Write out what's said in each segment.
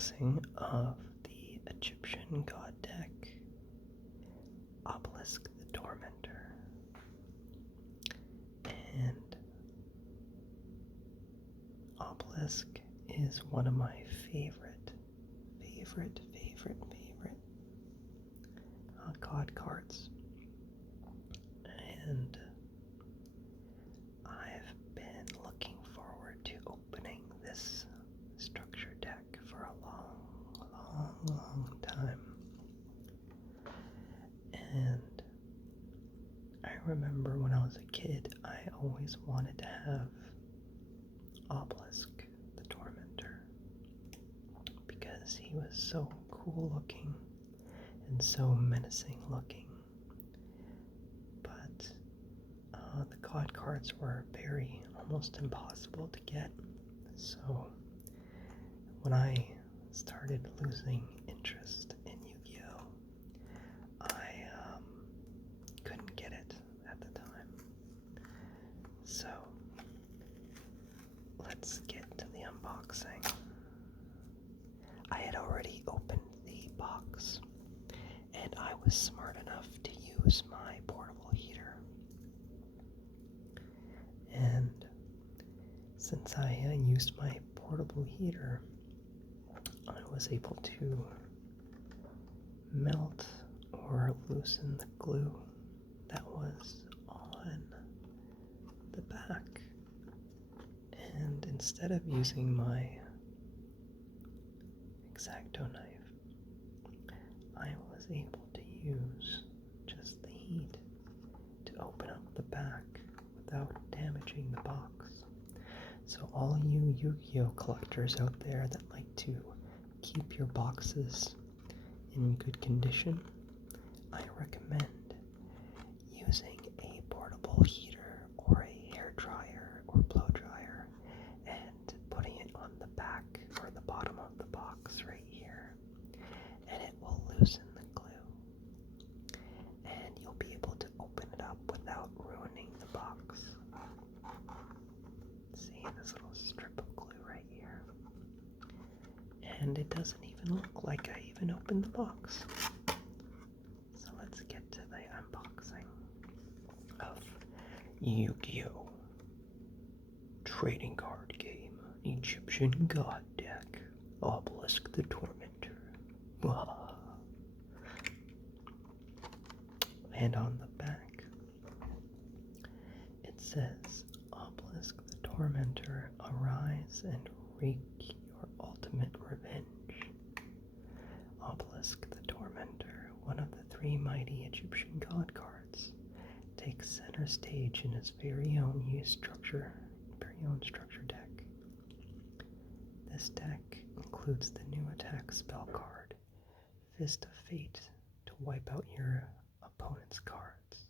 unboxing of the Egyptian god deck, Obelisk the Tormentor. And Obelisk is one of my favorite god cards. And I've been looking forward to opening this structure deck for a long time. And I remember when I was a kid, I always wanted to have Obelisk the Tormentor because he was so cool looking and so menacing looking. But the god cards were almost impossible to get. So when I started losing interest in Yu-Gi-Oh, I couldn't get it at the time. So let's get to the unboxing. I had already opened the box, and I was smart enough to use my portable heater. And since I used my portable heater, I was able to melt or loosen the glue that was on the back. And instead of using my X-Acto knife, I was able to use just the heat to open up the back without damaging the box. So all you Yu-Gi-Oh collectors out there that like to keep your boxes in good condition, I recommend using a portable heater or a hair dryer or blow dryer and putting it on the back or the bottom of the box right here, and it will loosen the glue, and you'll be able to open it up without ruining the box. See this little strip of glue right here, and it doesn't even look like I even opened the box. So let's get to the unboxing of Yu-Gi-Oh! Trading card game, Egyptian god deck, Obelisk the Tormentor. And on the back, it says, Obelisk the Tormentor, arise and wreak your ultimate revenge. Obelisk the Tormentor, one of the three mighty Egyptian god cards, takes center stage in his very own structure deck. This deck includes the new attack spell card, Fist of Fate, to wipe out your opponent's cards,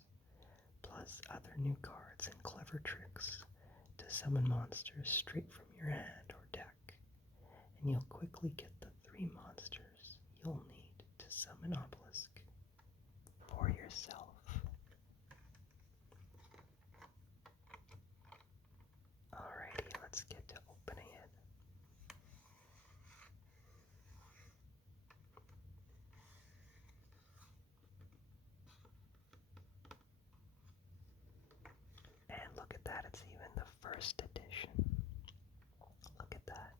plus other new cards and clever tricks to summon monsters straight from your hand or deck, and you'll quickly get the 3 monsters you'll need to summon Obelisk for yourself. Alrighty, let's get to opening it. And look at that, it's even the first edition. Look at that.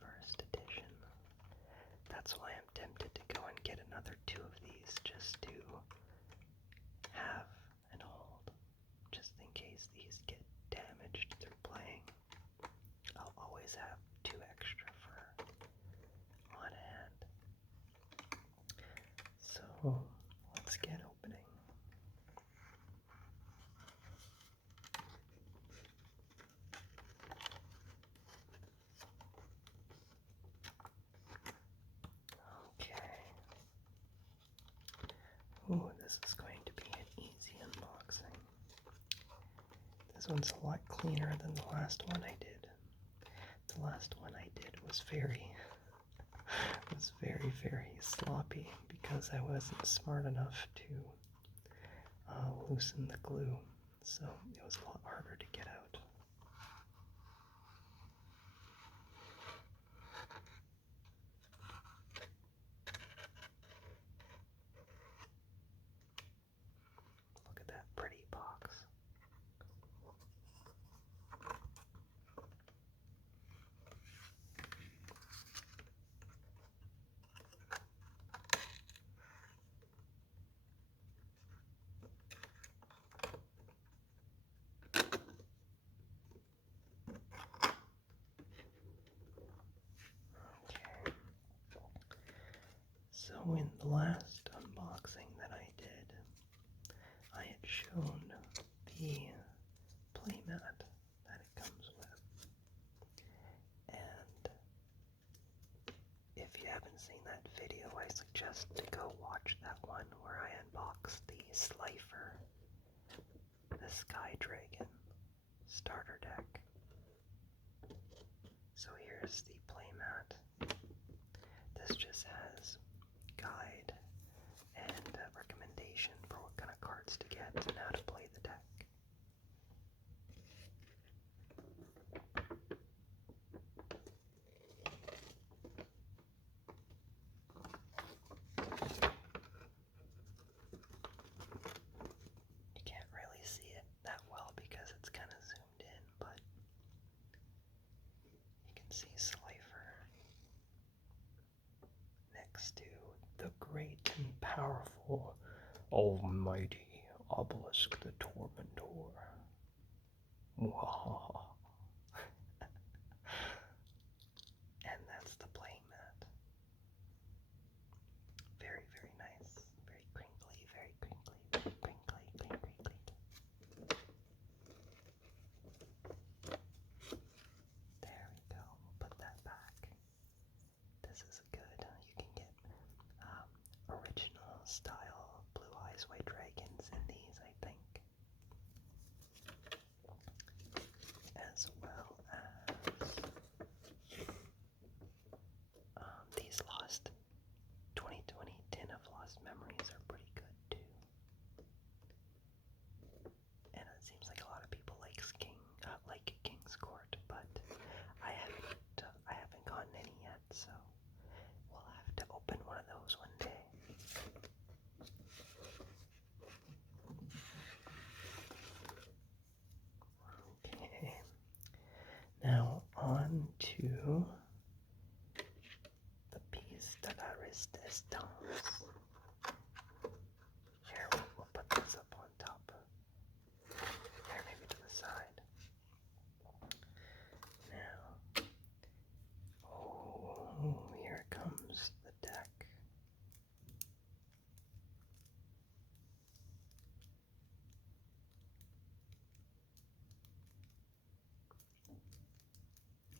First edition. That's why I'm tempted to go and get another 2 of these just to have and hold, just in case these get damaged through playing. I'll always have 2 extra for on hand. So let's get opening. Ooh, this is going to be an easy unboxing. This one's a lot cleaner than the last one I did. The last one I did was very sloppy because I wasn't smart enough to loosen the glue, so it was a lot harder to get out. in the last unboxing that I did, I had shown the playmat that it comes with. And if you haven't seen that video, I suggest to go watch that one where I unboxed the SCYFER, the Sky Dragon starter deck. So here's the playmat. This just has guide and a recommendation for what kind of cards to get and how to play the deck. You can't really see it that well because it's kind of zoomed in, but you can see SCYFER next to the great and powerful almighty Obelisk the Tormentor. Mwahaha. And that's the playmat. Very, very nice. Very crinkly, very crinkly, very crinkly, very crinkly. There we go. We'll put that back. This is good. You can get original style Blue Eyes White Dragons in these, I think. As well as these lost 2020 Tin of Lost Memories are pretty good too. And it seems like a lot of people like King's Court, but I haven't gotten any yet, so we'll have to open one of those one day. Okay. Now on to the piece de la resistance. Here, we'll put this up on top. Here, maybe to the side. Now, oh, here comes the deck.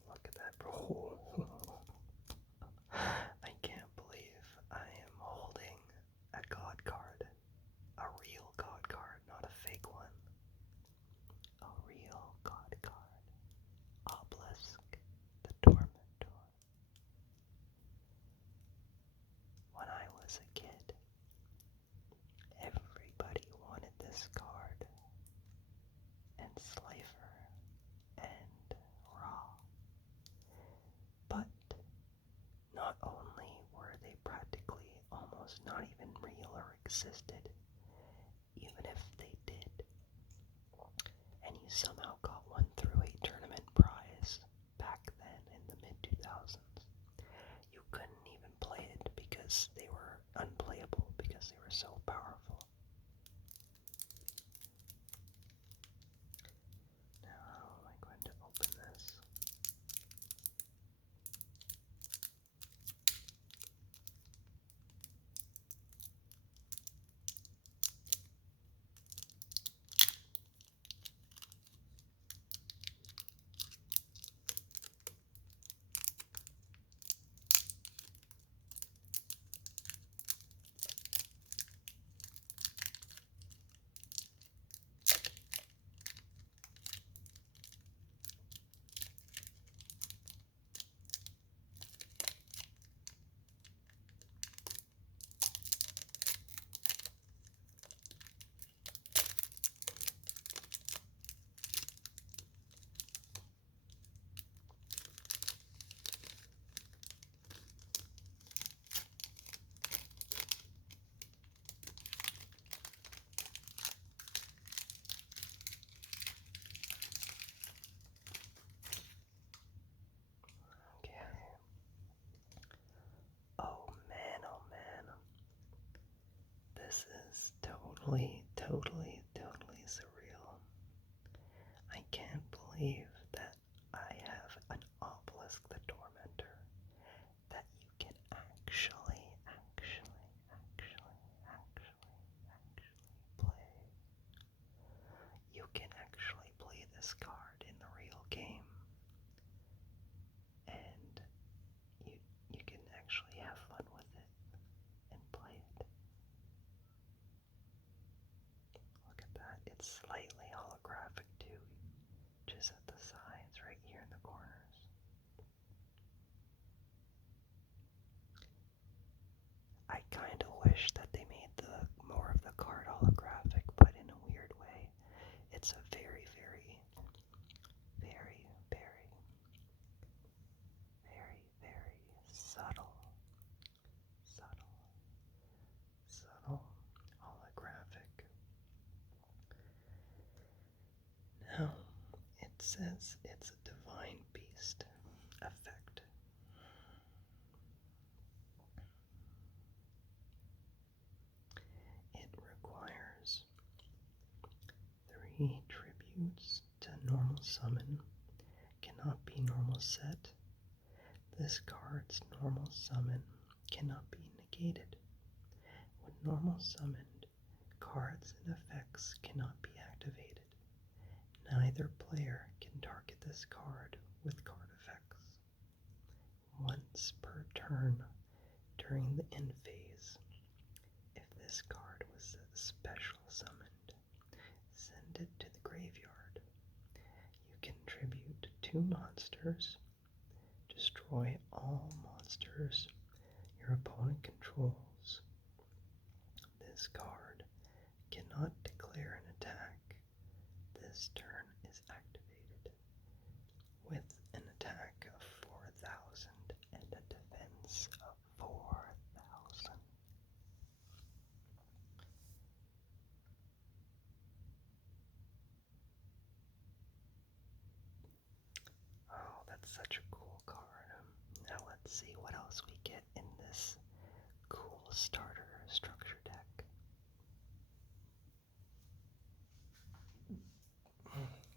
Look at that, bro. I can't believe I am holding a god card. A real god card, not a fake one. A real god card. Obelisk the Tormentor. When I was a kid, everybody wanted this card. And SCYFER and Raw. But not only were they practically almost not even real or existed, even if they did, and you somehow got one through a tournament prize back then in the mid-2000s, you couldn't even play it because they were unplayable because they were so powerful. Now, how am I going to open this? Totally surreal. I can't believe that I have an Obelisk the Tormentor that you can actually this card in the real game, and you can actually have fun with it and play it. Look at that, it's slightly holographic too, just at the sides right here in the corners. I kind of wish that they made more of the card holographic, but in a weird way. It's a very, very, very, very, very, very subtle holographic. Now, it says it's a divine beast effect. It requires 3 tributes to normal summon, cannot be normal set. This card's normal summon cannot be negated. When normal summoned, cards and effects cannot be activated. Neither player can target this card with card effects. Once per turn during the end phase, if this card was special summoned, send it to the graveyard. You can tribute 2 monsters, destroy all monsters your opponent controls. This card cannot declare an attack. This turn is activated with an attack of 4,000 and a defense of 4,000. Oh, that's such a cool card. Now let's see what else we get in this cool starter structure deck.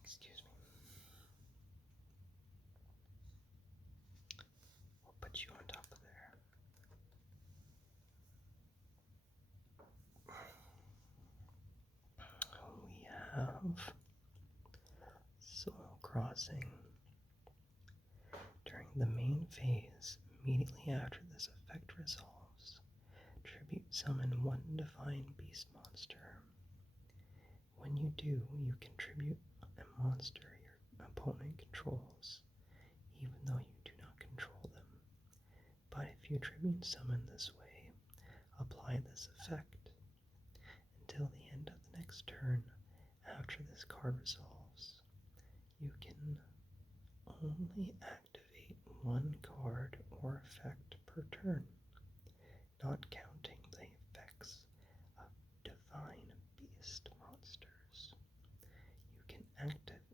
Excuse me. We'll put you on top of there. We have Soul Crossing. During the main phase, immediately after this effect resolves, tribute summon 1 divine beast monster. When you do, you contribute a monster your opponent controls, even though you do not control them. But if you tribute summon this way, apply this effect until the end of the next turn. After this card resolves, you can only activate 1 card or effect per turn, not counting the effects of divine beast monsters.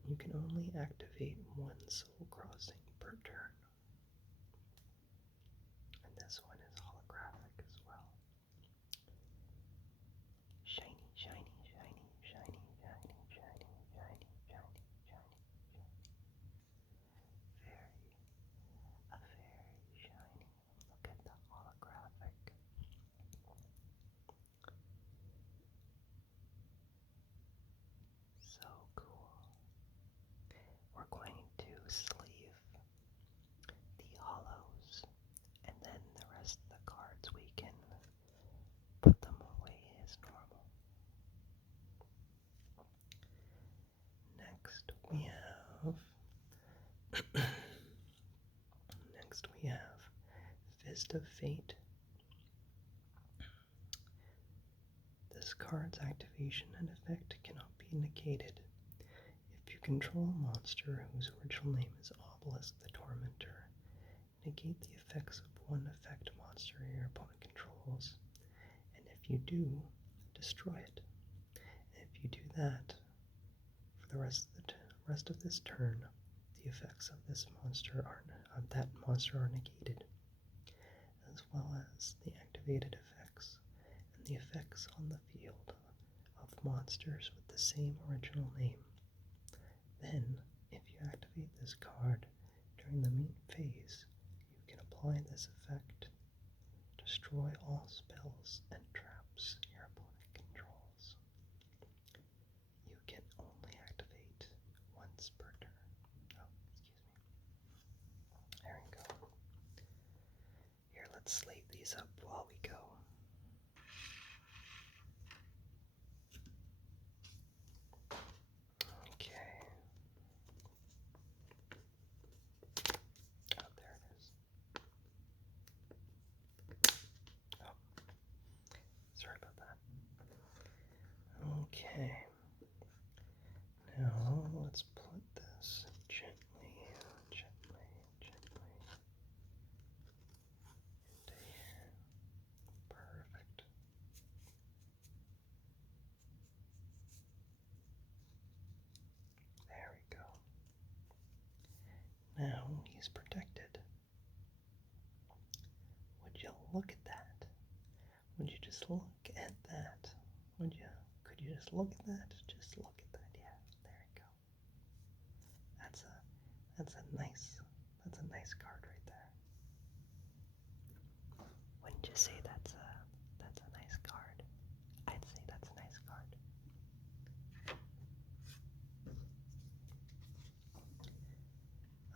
You can only activate 1 Soul Crossing per turn. And this one is holographic as well. Shiny, shiny, shiny, shiny, shiny, shiny, shiny, shiny, shiny, shiny. Very shiny. Look at the holographic. So cool. We're going to sleeve the hollows, and then the rest of the cards we can put them away as normal. Next we have Fist of Fate. This card's activation and effect cannot be negated. If you control a monster whose original name is Obelisk the Tormentor, negate the effects of 1 effect monster your opponent controls, and if you do, destroy it. And if you do that, for the rest of this turn, the effects of that monster are negated, as well as the activated effects and the effects on the field of monsters with the same original name. Then, if you activate this card during the main phase, you can apply this effect, destroy all spells and traps your opponent controls. You can only activate 1 spell let's sleeve these up while we go. Okay. Oh, there it is. Oh, sorry about that. Okay. Now let's put this gently into here. Perfect. There we go. Now he's protected. Would you look at that? Would you just look at that? Would you? Could you just look at that? Just look at that. Yeah, there you go. That's a nice card right there. Wouldn't you say that's a nice card? I'd say that's a nice card.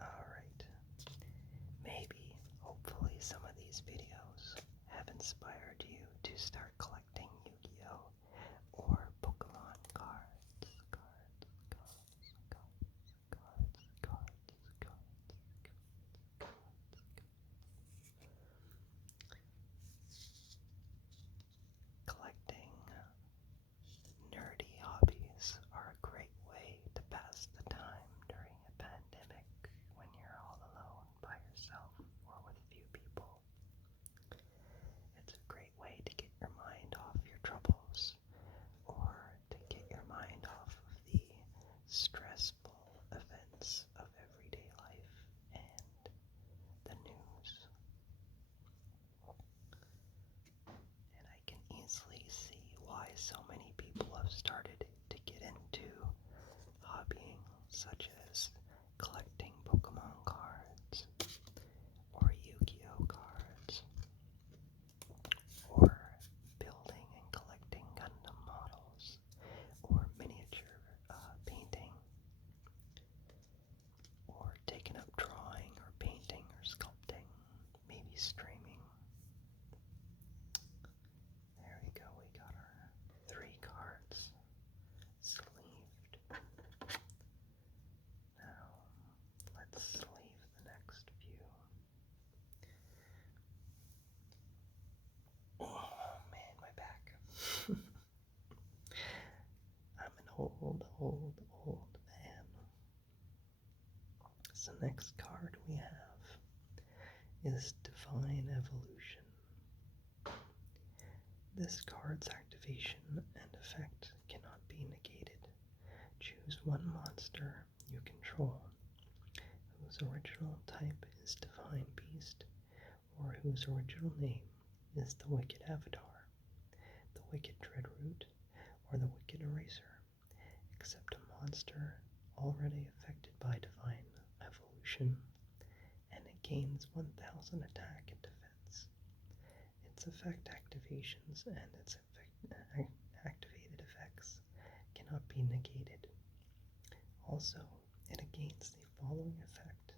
Alright. Maybe, hopefully, some of these videos have inspired you to start collecting Yu-Gi-Oh! Or Pokemon cards. Collecting nerdy hobbies are a great way to pass the time during a pandemic when you're all alone by yourself or with few people. It's a great way to get your mind off your troubles or to get your mind off of the stressful events of everyday life and the news. And I can easily see why so many people have started to get into hobbying, such as collecting Pokemon cards, or Yu-Gi-Oh cards, or building and collecting Gundam models, or miniature painting, or taking up drawing, or painting, or sculpting, maybe streaming. There we go, we got our 3 cards sleeved. Now, let's sleeve the next few. Oh man, my back. I'm an old man. So the next card we have is Divine Evolution. This card's activation and effect cannot be negated. Choose one monster you control whose original type is Divine Beast, or whose original name is the Wicked Avatar, the Wicked Dreadroot, or the Wicked Eraser, except a monster already affected by Divine Evolution, and it gains 1000 attack and defense. Its effect activations and its activated effects cannot be negated. Also, it gains the following effect.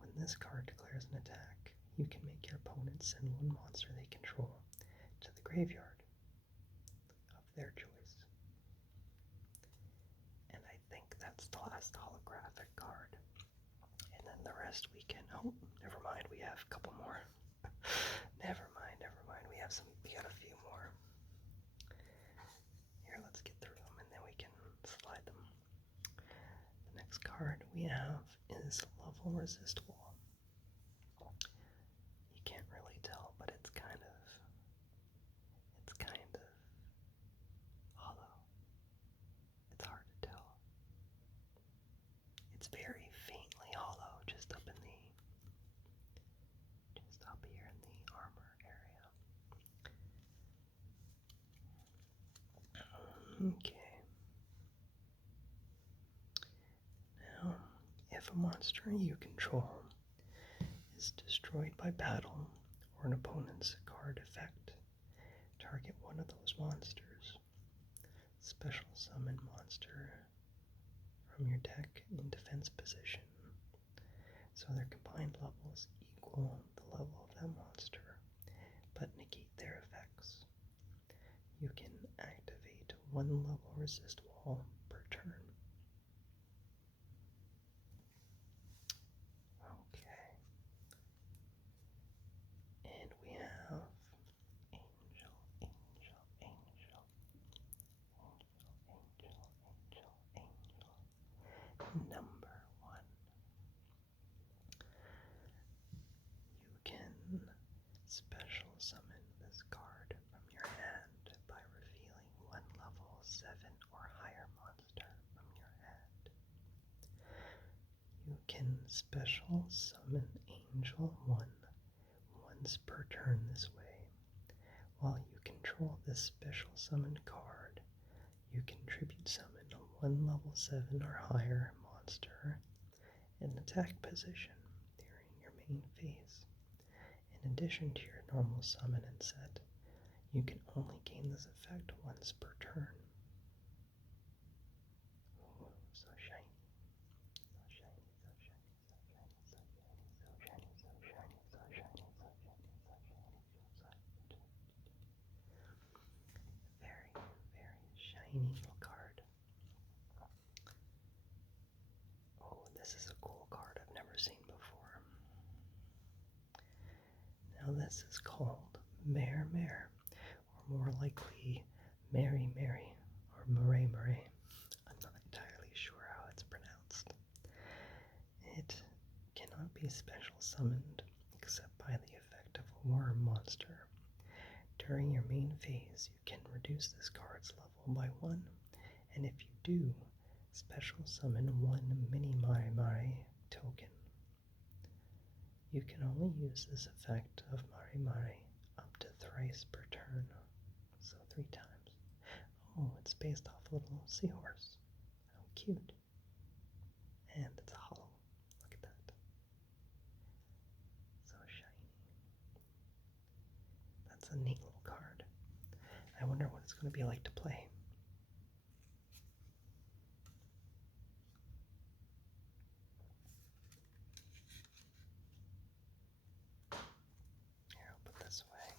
When this card declares an attack, you can make your opponent send one monster they control to the graveyard of their choice. And I think that's the last holographic card. And then the rest we can, oh, never mind, we have a couple more. Never mind, we got a few more. Here, let's get through them and then we can slide them. The next card we have is Level Resist Wall. You can't really tell, but it's kind of hollow. It's hard to tell. It's very faintly hollow, just up here in the armor area. Okay. Now, if a monster you control is destroyed by battle or an opponent's card effect, target one of those monsters. Special summon monster from your deck in defense position, so their combined levels equal the level of that monster you can activate one level resist wall per turn. Okay. And we have Angel, Angel, Angel, Angel, Angel, Angel, Angel. Number 1. You can special summon this card from your hand by revealing one level 7 or higher monster from your hand. You can special summon Angel 1 once per turn this way. While you control this special summon card, you can tribute summon a 1 level 7 or higher monster in attack position during your main phase. In addition to your normal summon and set, you can only gain this effect once per turn. Ooh, so shiny. So shiny, so shiny, so shiny, so shiny, so shiny, so shiny, so shiny, so shiny, so shiny, so shiny. Very, very shiny little card. Oh, this is a cool card I've never seen before. Now this is called Mare Mare, or more likely Mary Mary, or Murray Murray. I'm not entirely sure how it's pronounced. It cannot be special summoned except by the effect of a worm monster. During your main phase, you can reduce this card's level by 1, and if you do, special summon 1 mini Mare Mare token. You can only use this effect of Mare Mare up to thrice per turn, so 3 times. Oh, it's based off a little seahorse. How cute. And it's hollow. Look at that. So shiny. That's a neat little card. I wonder what it's going to be like to play. Here, I'll put this away.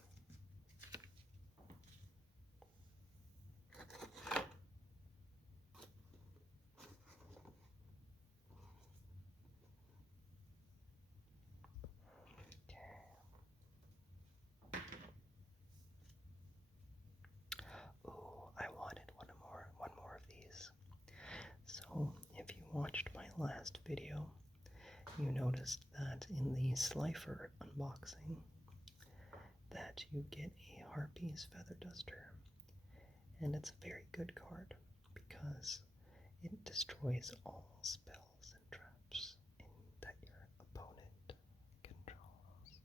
I wanted one more of these. So if you watched my last video, you noticed that in the SCYFER unboxing that you get a Harpy's Feather Duster. And it's a very good card because it destroys all spells and traps that your opponent controls.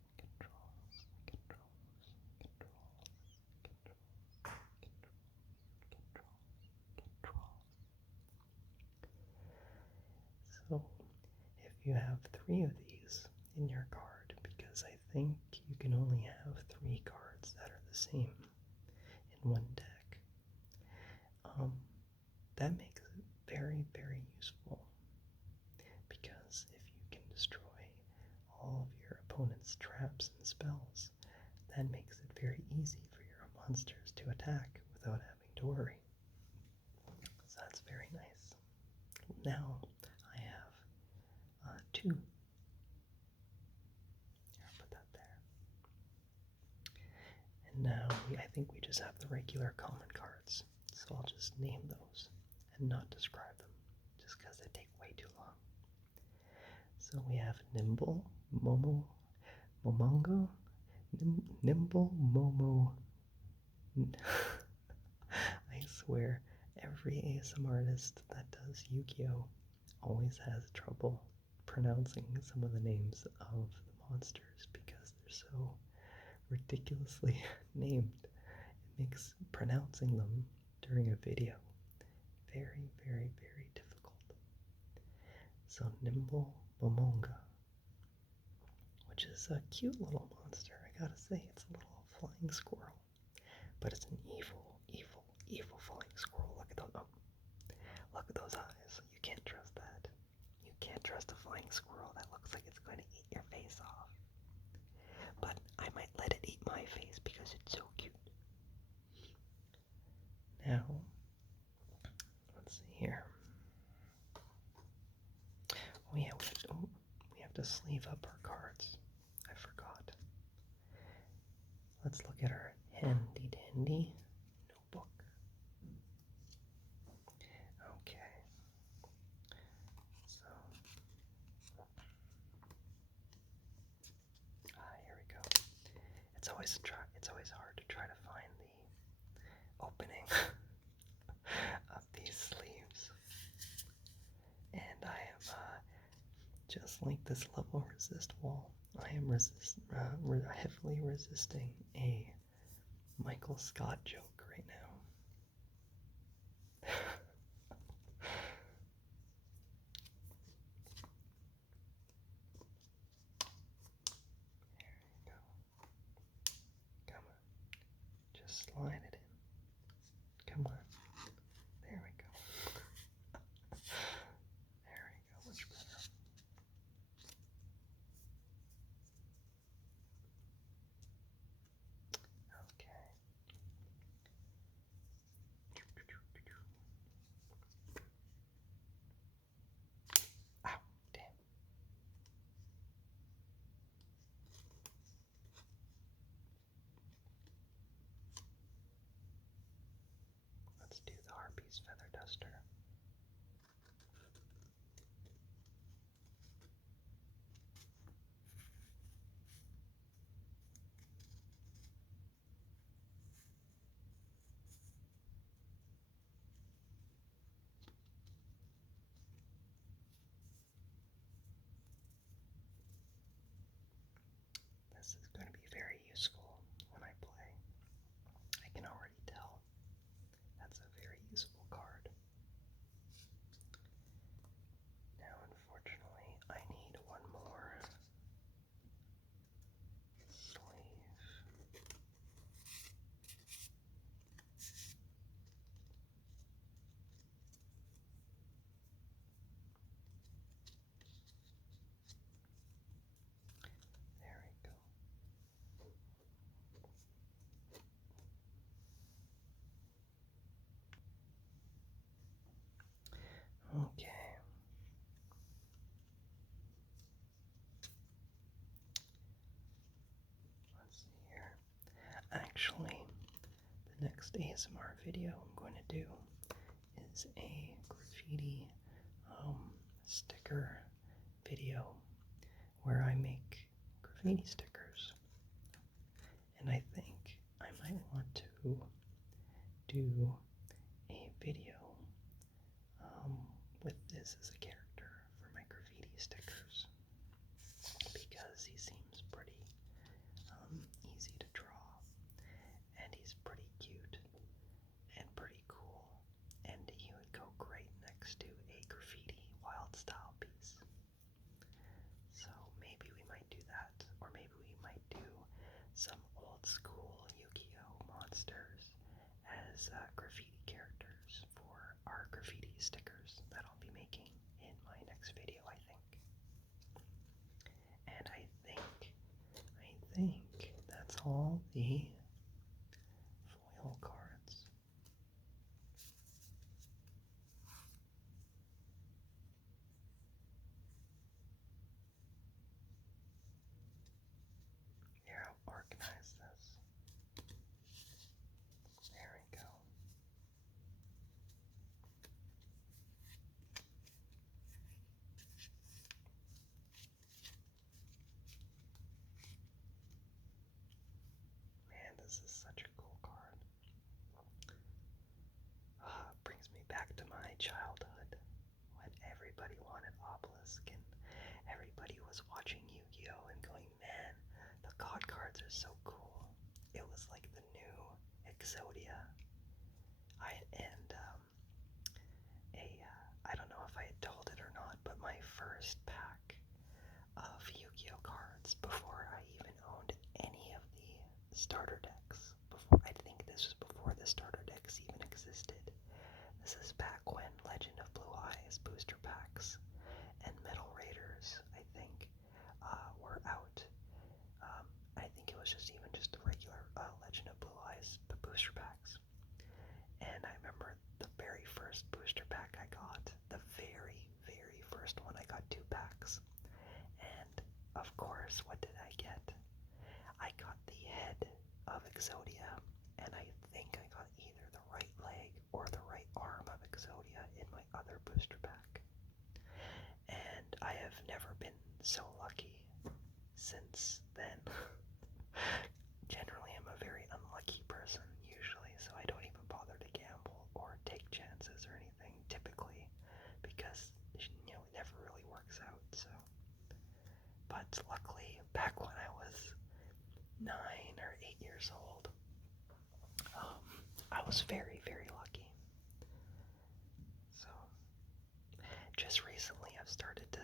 So, if you have 3 of these in your card, because I think you can only have 3 cards that are the same in one deck, that makes it very, very useful. Because if you can destroy all of your opponent's traps and spells, that makes it very easy for your monsters to attack without having to worry. So that's very nice. Now I have 2. Here, I'll put that there. And now I think we just have the regular common cards. So I'll just name those and not describe them, just because they take way too long. So we have Nimble, Momo, Momongo, Nimble, Momo. I swear, every ASMR artist that does Yugioh always has trouble pronouncing some of the names of the monsters because they're so ridiculously named. It makes pronouncing them during a video very, very, very difficult. So Nimble Momonga, which is a cute little monster. I gotta say, it's a little flying squirrel, but it's an evil, evil, evil flying squirrel. Look at those, look at those eyes. You can't trust that. You can't trust a flying squirrel that looks like it's going to eat your face off. But I might let it eat my face because it's so cute. to sleeve up our cards. I forgot. Let's look at our handy dandy notebook. Okay. So, here we go. It's always hard to try to find the opening of these sleeves. And I am just like this level resist wall. I am heavily resisting a Michael Scott joke right now. There you go. Come on. Just slide it in. Come on. There we go. There we go. Much better. Okay. Ow, damn. Let's do the Harpy's Feather Duster. This is going to be very useful when I play. I can already tell. That's a very useful card. Now, unfortunately, I need one more sleeve. There we go. Okay. Let's see here. Actually, the next ASMR video I'm going to do is a graffiti sticker video where I make graffiti stickers. And I think I might want to do a video with this as a character for my graffiti stickers, because he seems pretty easy to draw, and he's pretty cute and pretty cool, and he would go great next to a graffiti wild style piece. So maybe we might do that, or maybe we might do some old school Yugioh monsters as graffiti characters for our graffiti stickers that I'll be making in my next video, I think. And I think that's all the foil cards. Here, I'll organize this. There we go. Man, this is such a cool card. Brings me back to my childhood when everybody wanted Obelisk and everybody was watching Yu-Gi-Oh! And going, man, the COD cards are so cool. It was like the new Exodia. I don't know if I had told it or not, but my first pack of Yu-Gi-Oh! Cards before I even owned any of the starter decks. I think this was before the starter decks even existed. This is back when Legend of Blue Eyes booster packs and Metal Raiders, I think, were out. I think it was just the regular Legend of Blue Eyes booster packs. And I remember the very first booster pack I got, the very, very first one, I got 2 packs. And since then. Generally, I'm a very unlucky person, usually, so I don't even bother to gamble or take chances or anything, typically, because, it never really works out, so. But luckily, back when I was 9 or 8 years old, I was very, very lucky. So, just recently I've started to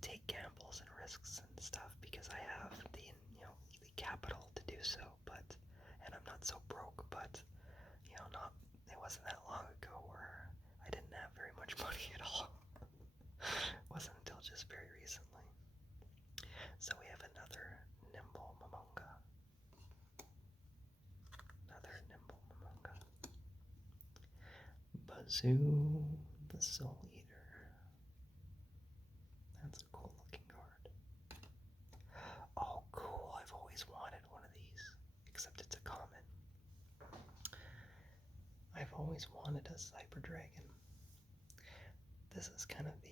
take gambles and risks and stuff because I have the capital to do so, and I'm not so broke, but it wasn't that long ago where I didn't have very much money at all. It wasn't until just very recently. So we have another nimble Momonga. Bazoo, the Soul Eater. That's a cool looking card. Oh, cool. I've always wanted one of these, except it's a common. I've always wanted a Cyber Dragon. This is kind of the,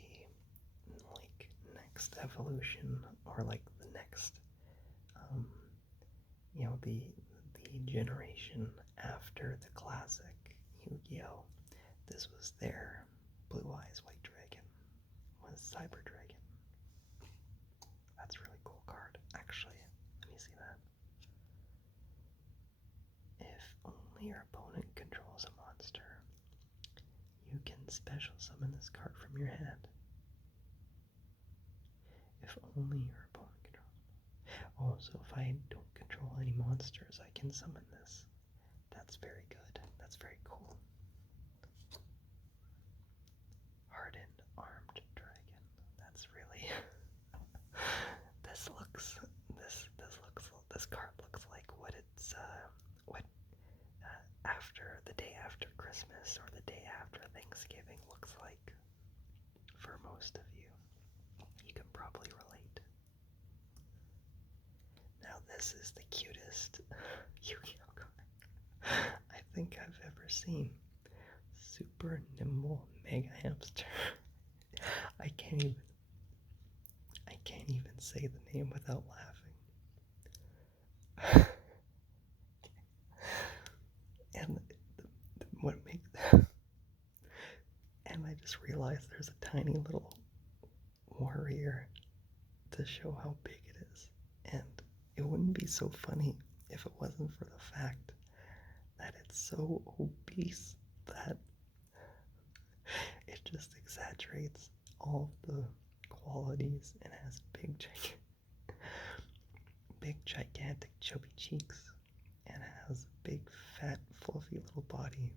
next evolution, or, the next, the generation after the classic Yu-Gi-Oh! This was their Blue Eyes White Dragon, was Cyber Dragon. That's a really cool card, actually. Let me see that. If only your opponent controls a monster, you can special summon this card from your hand. If only your opponent controls. Oh, so if I don't control any monsters, I can summon this. That's very good. That's very cool. Hardened Armed Dragon. That's really this card looks like what it's after the day after Christmas or the day after Thanksgiving looks like for most of you. You can probably relate. Now this is the cutest Yu-Gi-Oh card I think I've ever seen. Super Nimble Mega Hamster. I can't even say the name without laughing. And what makes and I just realized there's a tiny little warrior to show how big it is. And it wouldn't be so funny if it wasn't for the fact that it's so obese that it just exaggerates all of the qualities and has big gigantic chubby cheeks and has a big fat fluffy little body,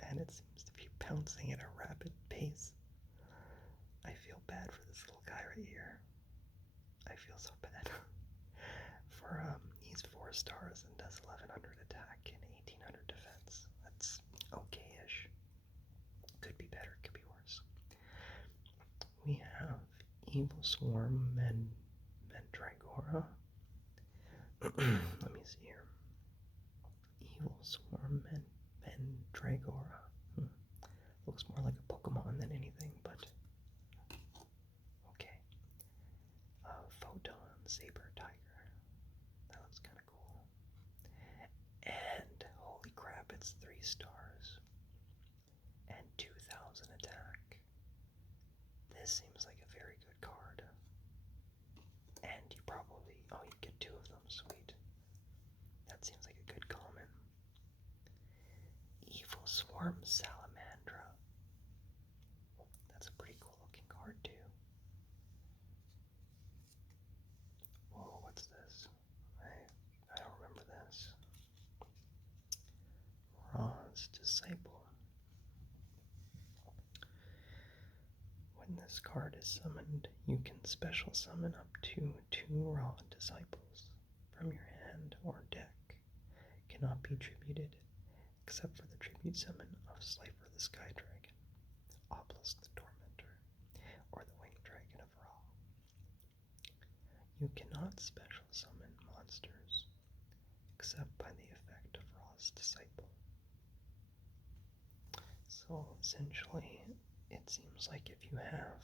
and it seems to be pouncing at a rapid pace. I feel bad for this little guy right here. I feel so bad. He's 4 stars and does 1100 attack and 1800 defense. That's okay-ish. Could be better, could be worse. We have Evil Swarm Mandragora. Let me see here. Evil Swarm Mandragora. Looks more like a Pokemon than anything, but okay. Photon Saber Tiger. That looks kind of cool. And holy crap, it's 3 stars and 2000 attack. This seems like a very good card. And you get 2 of them, sweet. That seems like a good common. Evil Swarm Salamandra. That's a pretty cool looking card too. Whoa, what's this? I don't remember this. Ra's Disciple. When this card is summoned, you can special summon up to 2 Raw Disciples from your hand or deck. Cannot be tributed, except for the tribute summon of SCYFER the Sky Dragon, Obelisk the Tormentor, or the Winged Dragon of Ra. You cannot special summon monsters, except by the effect of Ra's Disciple. So essentially, it seems like if you have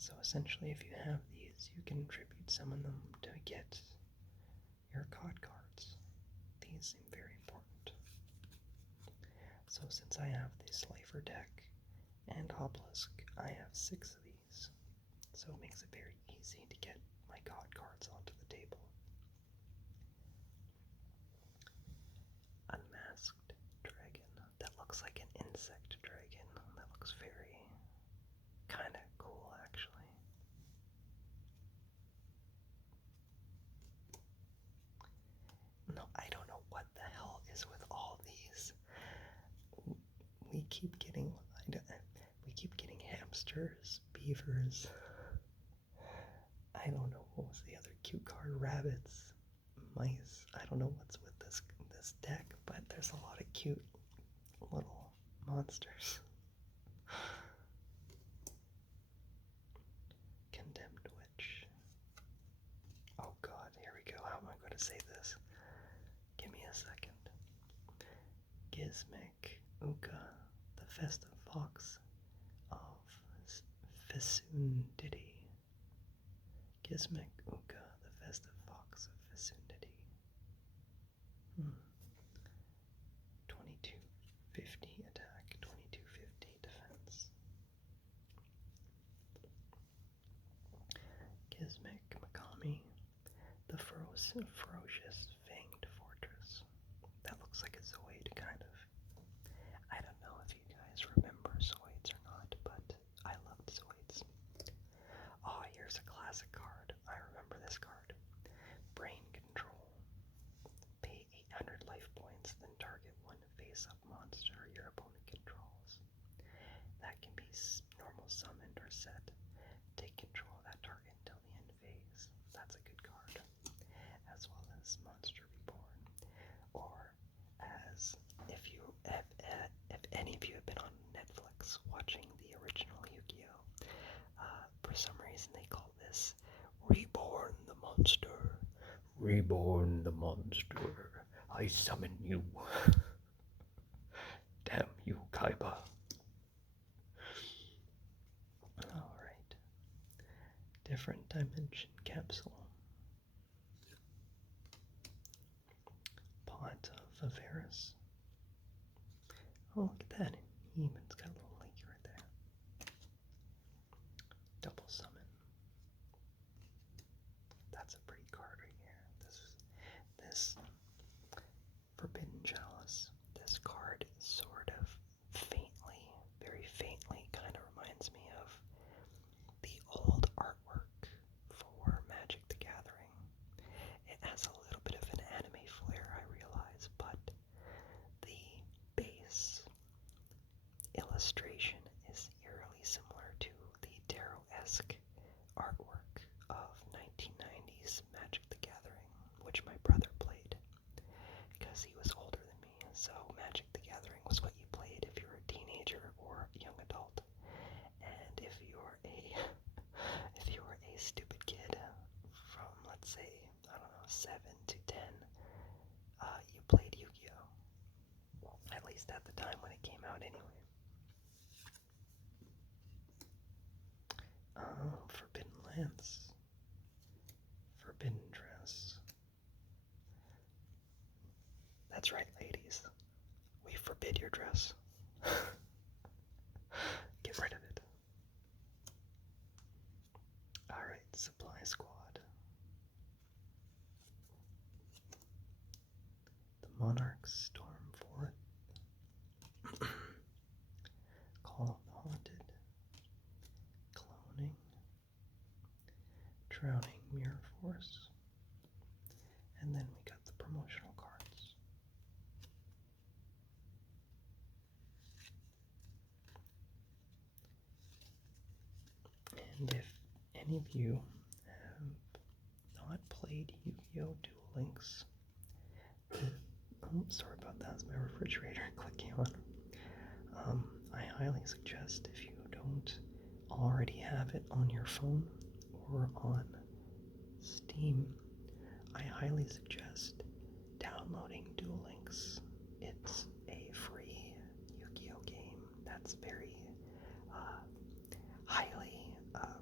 So essentially, if you have these, you can tribute summon them to get your COD cards. These seem very important. So since I have the SCYFER deck and Obelisk, I have 6 of these. So it makes it very easy to get my COD cards onto the table. Unmasked dragon. That looks like an insect dragon. That looks very kind of cool, actually. No, I don't know what the hell is with all these. We keep getting hamsters, beavers. I don't know what was the other cute card. Rabbits, mice. I don't know what's with this deck, but there's a lot of cute little monsters. Condemned witch. Oh god, here we go. How am I going to say this? Give me a second. Gizmic Uka, the festive fox of Fesundity. Gizmic Uka, the festive fox of Fesundity. 2250 attack, 2250 defense. Gizmic Makami, the ferocious fanged fortress. That looks like a Zoid, kind of. I don't know if you guys remember Zoids or not, but I loved Zoids. Oh, here's a classic card. I remember this card. Brain Control. Pay 800 life points, then target one face-up monster your opponent controls. That can be normal summoned or set. Take control of that target until the end phase. That's a good card. As well as Monster Reborn. Or as if any of you have been on Netflix watching the original Yugioh, for some reason they call this Reborn the Monster. Reborn the monster. I summon you. Damn you, Kaiba. Alright. Different dimension capsule. Pot of Avaris. Oh, look at that. Eamon's got a little linky right there. Double summon. That's a pretty card right here. This Forbidden Chalice. This card sort of faintly, very faintly, kind of reminds me of the old artwork for Magic the Gathering. It has a little bit of an anime flair, I realize, but the base illustration is eerily similar to the tarot-esque artwork of 1990s Magic the Gathering, which my brother played because he was older than me. So Magic the Gathering was what you played if you were a teenager or young adult. And if you're a stupid kid from, let's say, I don't know, 7 to 10, you played Yu-Gi-Oh! At least at the time when it came out anyway. Forbidden Lance. Forbidden Dress. That's right, ladies. We forbid your dress. Get rid of it. Alright, Supply Squad. The Monarch's Stormfort. Call of the Haunted. Cloning. Drowning Mirror Force. And then we got the promotional cards. And if any of you have not played Yu-Gi-Oh! Duel Links, sorry about that, it's my refrigerator clicking on. I highly suggest, if you don't already have it on your phone or on Steam, I highly suggest downloading Duel Links. It's a free Yu-Gi-Oh! Game that's very highly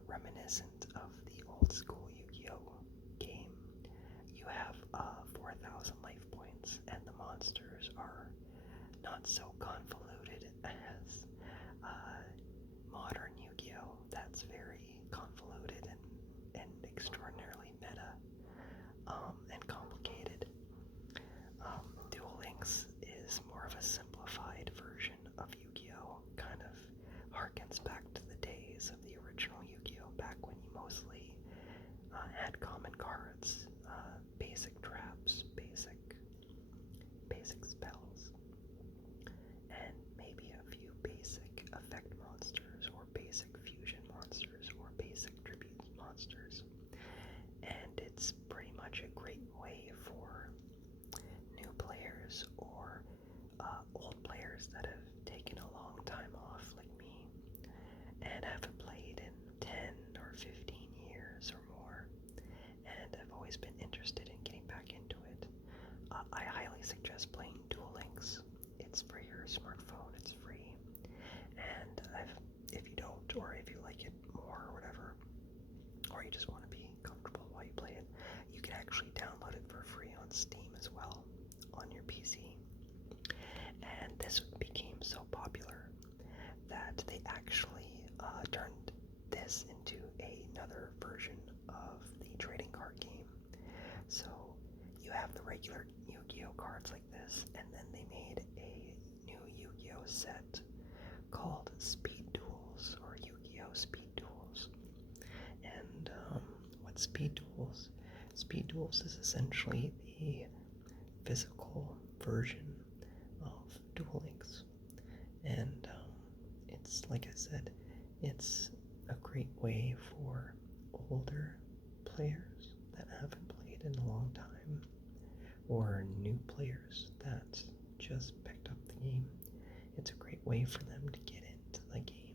reminiscent So you have the regular Yu-Gi-Oh cards like this, and then they made a new Yu-Gi-Oh set called Speed Duels, or Yu-Gi-Oh Speed Duels. And what Speed Duels? Speed Duels is essentially the physical version of Duel Links. And it's, like I said, it's a great way for older players that haven't played in a long time, or new players that just picked up the game. It's a great way for them to get into the game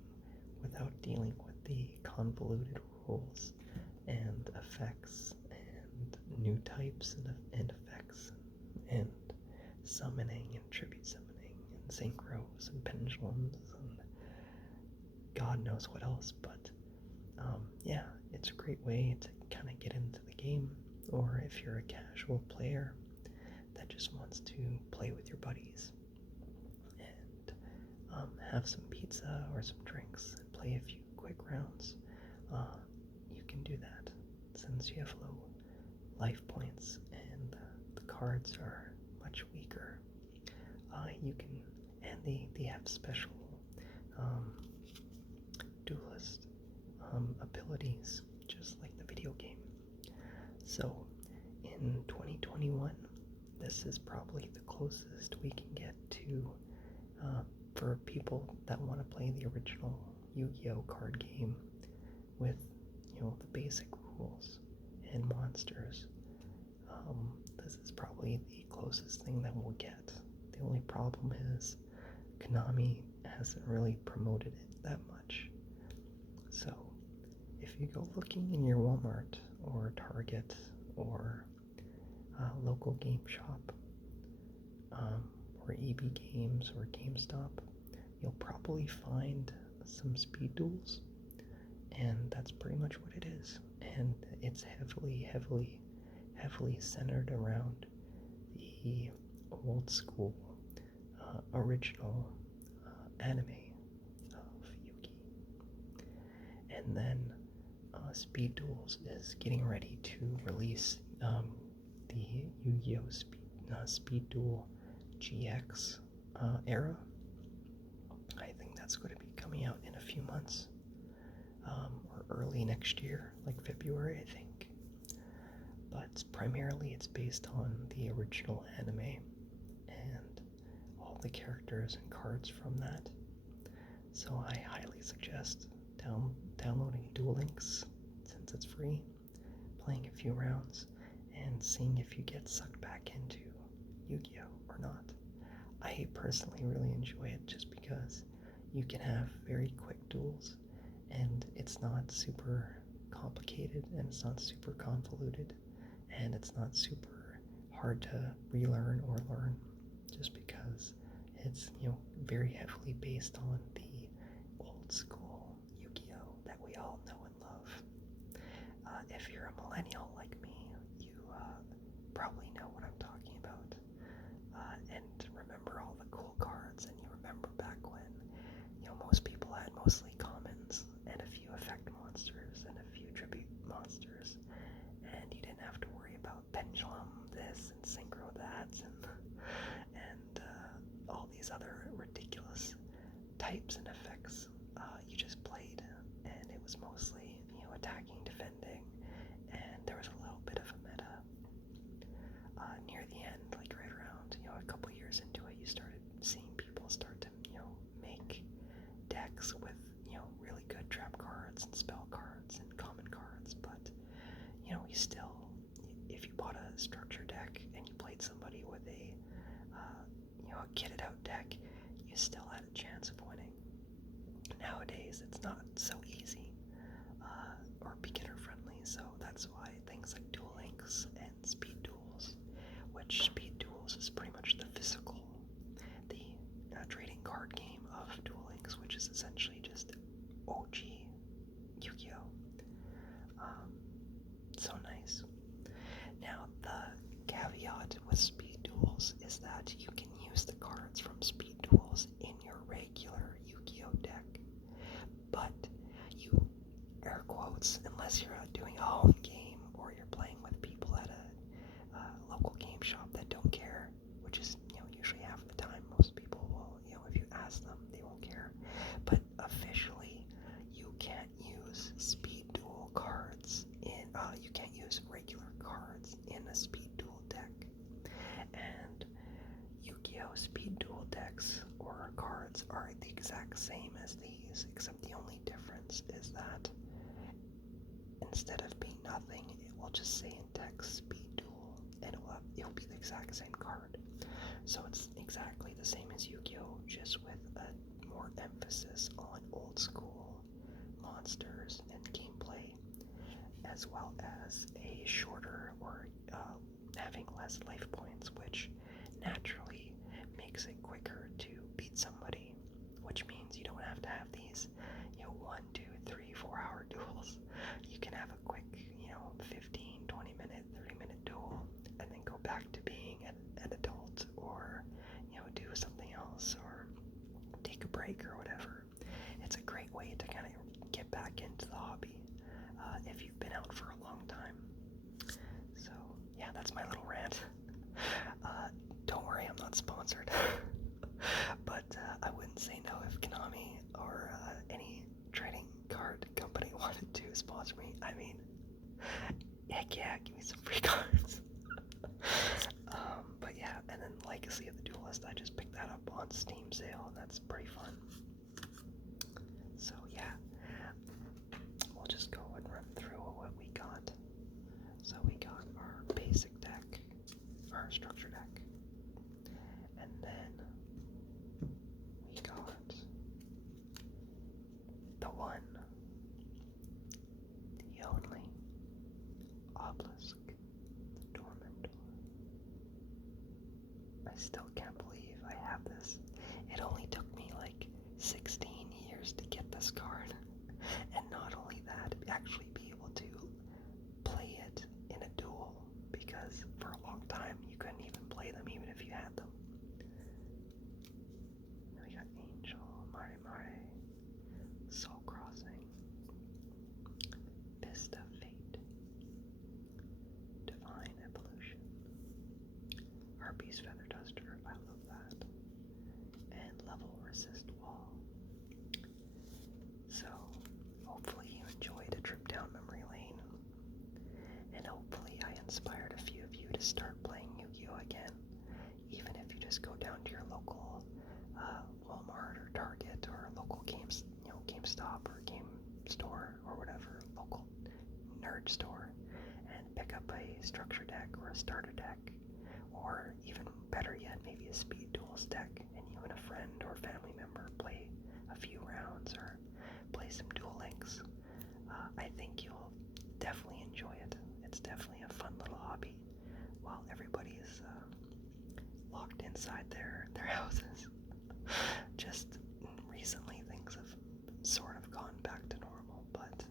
without dealing with the convoluted rules and effects and new types and effects and summoning and tribute summoning and synchros and pendulums and God knows what else. But yeah, it's a great way to kind of get into the game, or if you're a casual player that just wants to play with your buddies and have some pizza or some drinks and play a few quick rounds, you can do that since you have low life points and the cards are much weaker. You can, and they have special duelist abilities, just like the video game. So in 2021, this is probably the closest we can get to, for people that want to play the original Yu-Gi-Oh card game with, the basic rules and monsters. This is probably the closest thing that we'll get. The only problem is Konami hasn't really promoted it that much. So if you go looking in your Walmart or Target or local game shop, or EB Games or GameStop, you'll probably find some speed duels, and that's pretty much what it is. And it's heavily centered around the old school original anime of Yugi. And then Speed Duels is getting ready to release the Yu-Gi-Oh! Speed Duel GX era. I think that's going to be coming out in a few months, or early next year, like February, I think. But primarily it's based on the original anime and all the characters and cards from that. So I highly suggest downloading Duel Links, since it's free, playing a few rounds, and seeing if you get sucked back into Yu-Gi-Oh! Or not. I personally really enjoy it just because you can have very quick duels, and it's not super complicated, and it's not super convoluted, and it's not super hard to relearn or learn, just because it's, very heavily based on the old school Yu-Gi-Oh! That we all know and love. If you're a millennial like me, you probably know what I'm talking about, and remember all the cool cards, and you remember back when, most people had mostly commons and a few effect monsters and a few tribute monsters, and you didn't have to worry about pendulum this and synchro that and all these other ridiculous types and effects. You just played, and it was mostly, attacking, defending, and there was a little bit of a meta. Near the end, like right around, a couple years into it, you started seeing people start to, make decks with, really good trap cards and spell cards and common cards, but, you still, if you bought a structure deck and you played somebody with a kitted out deck, you still had a chance of winning. Nowadays, it's not so easy, or beginner friendly, so that's why things like Duel Links and Speed Duels, which Speed Duels is pretty much the physical, the trading card game of Duel Links, which is essentially just OG Yu-Gi-Oh! So nice. Now, the caveat with Speed Duels is that you can use the cards from Speed Duels in your regular Yu-Gi-Oh! Deck, but you, air quotes, unless you're doing a home game or you're playing with people at a instead of being nothing, it will just say in text speed duel, and it'll be the exact same card. So it's exactly the same as Yu-Gi-Oh, just with a more emphasis on old school monsters and gameplay, as well as a shorter or having less life points, which naturally makes it quicker to beat somebody, which means you don't have to have these 1, 2, 3, 4 hour duels. You can have a quick 15, 20 minute, 30-minute duel, and then go back to being an adult, or do something else, or take a break or whatever. It's a great way to kind of get back into the hobby if you've been out for a long time. So yeah, that's my little rant. Don't worry, I'm not sponsored. But I wouldn't say no if Konami or any trading card company wanted to sponsor me. I mean, heck yeah, give me some free cards. But yeah, and then Legacy of the Duelist, I just picked that up on Steam sale, and that's pretty fun. So yeah, we'll just go and run through what we got. So we got our basic deck, our structure deck, and then we got the one, the only, Obelisk, the Tormentor. I still can't believe I have this. It only took me like 16 years to get this card. And not only that, actually be able to play it in a duel, because for a long time you couldn't even play them even if you had them. Then we got Enjoi, Mare, Soul Crossing, Fist of Fate, Divine Evolution, Harpy's Feather Duster, I love that, and Level Resist Wall. So hopefully you enjoyed a trip down memory lane, and hopefully I inspired a few of you to start playing Yu-Gi-Oh again, even if you just go down to your local Walmart or Target or local GameStop or Game Store or whatever, local nerd store, and pick up a structure deck or a starter deck, or even better yet, maybe a speed duels deck, and you and a friend or family member play a few rounds or play some Duel Links. I think you'll definitely enjoy it. It's definitely a fun little hobby while everybody is locked inside their houses. Just recently things have sort of gone back to normal, but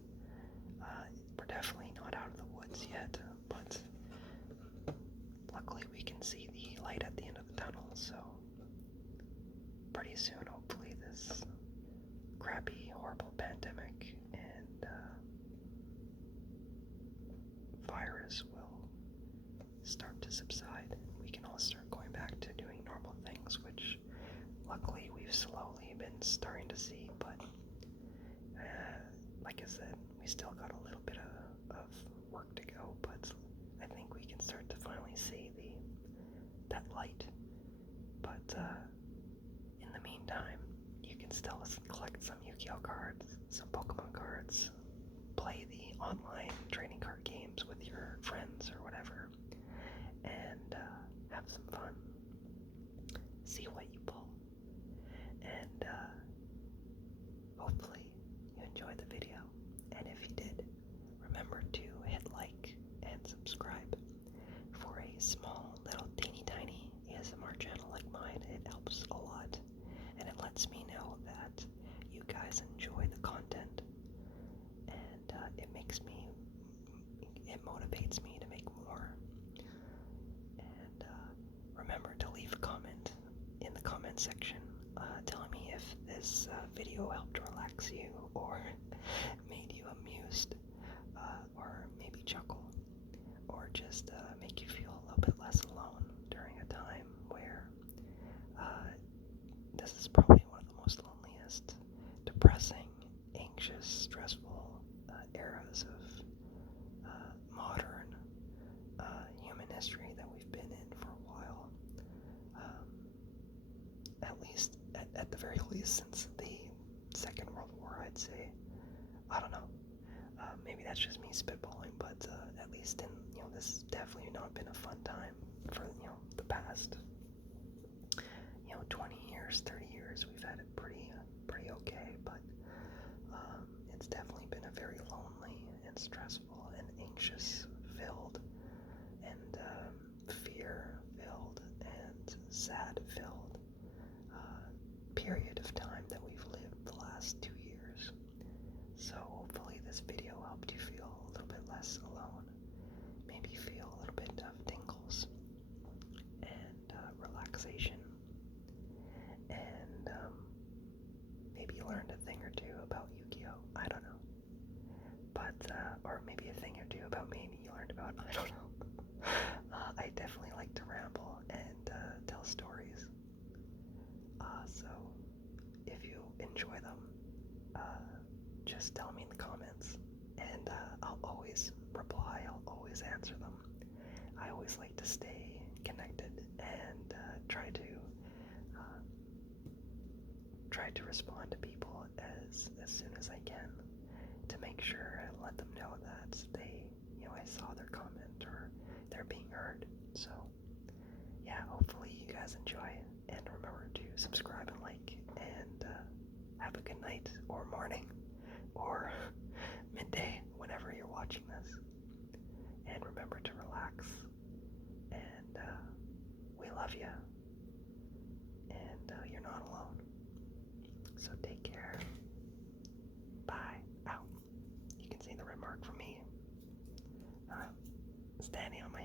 we're definitely not out of the woods yet. But luckily we can see the light at the end of the tunnel, so pretty soon hopefully this crappy, horrible pandemic and virus will start to subside. We can all start going back to doing normal things, which luckily we've slowly been starting to see, but like I said, we still got a little bit of work to go, but I think we can start to finally see that light. But in the meantime, you can still collect some Yu-Gi-Oh cards, some Pokemon cards, play the online trading card games with your friends or whatever, and have some fun. See what you pull. And hopefully you enjoyed the video. And if you did, remember to hit like and subscribe. For a small, little, teeny tiny ASMR channel like mine, it helps a lot. And it lets me know that you guys enjoy the content. And it motivates me to make more. And remember to leave a comment in the comment section telling me if this video helped relax you or made you amused, or maybe chuckle, or just make you feel a little bit less alone during a time where this is probably one of the most loneliest, depressing, anxious, stressful eras of modern human history that we've been in for a while. At least, at the very least, since the Second World War, I'd say. I don't know. Maybe that's just me spitballing, but at least in, this has definitely not been a fun time for, the past, 20 years, 30 years. We've had it pretty okay, but it's definitely been a very lonely and stressful and anxious filled and fear-filled and sad-filled period of time that we've lived the last 2 years. So hopefully this video helped you feel a little bit less alone, maybe feel a little bit of tingles and relaxation, and maybe you learned a thing or two about Yugioh. I don't know. But, or maybe a thing or two about me you learned about. I don't know. I definitely like to ramble and tell stories. So if you enjoy them, just tell me in the comments, and I'll always reply. I'll always answer them. I always like to stay connected and try to respond to people as soon as I can, to make sure and let them know that they, I saw their comment or they're being heard. So yeah, hopefully you guys enjoy, and remember to subscribe and like, and have a good night or morning or midday whenever you're watching this. And remember to relax, and we love you, and you're not alone. So take care. Bye. Out. You can see the remark from me standing on my